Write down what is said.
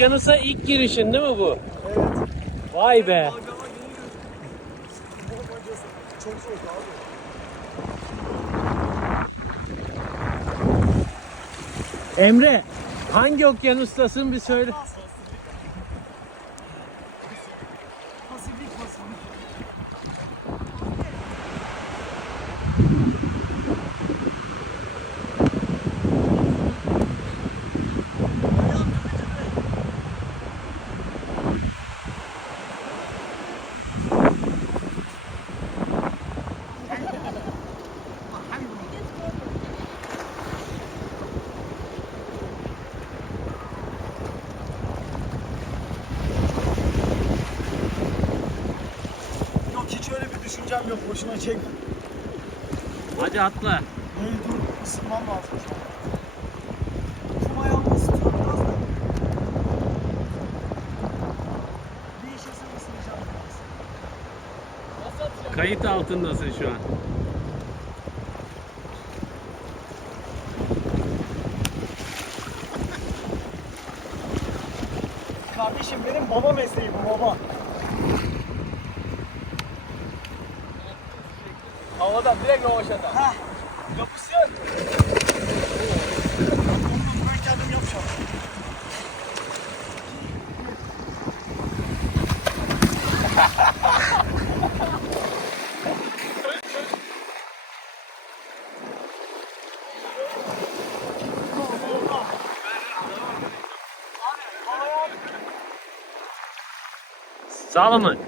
Okyanusa ilk girişin değil mi bu? Evet. Vay be. Çok soğuk abi. Emre, hangi okyanustasın bir söyle. Pasifik. Yok, hiç öyle bir düşüncem yok. Boşuna çekme. Hadi atla. Hey dur, ısınmam lazım şu an. Şu ayağımı ısıtıyorum biraz da. Değişirse ısınacağım biraz. Kayıt altındasın şu an. Kardeşim benim baba mesleği bu, baba. Havadan direkt rovaşata. Heh. Yapışıyor. Ben kendim yapacağım. Solomon.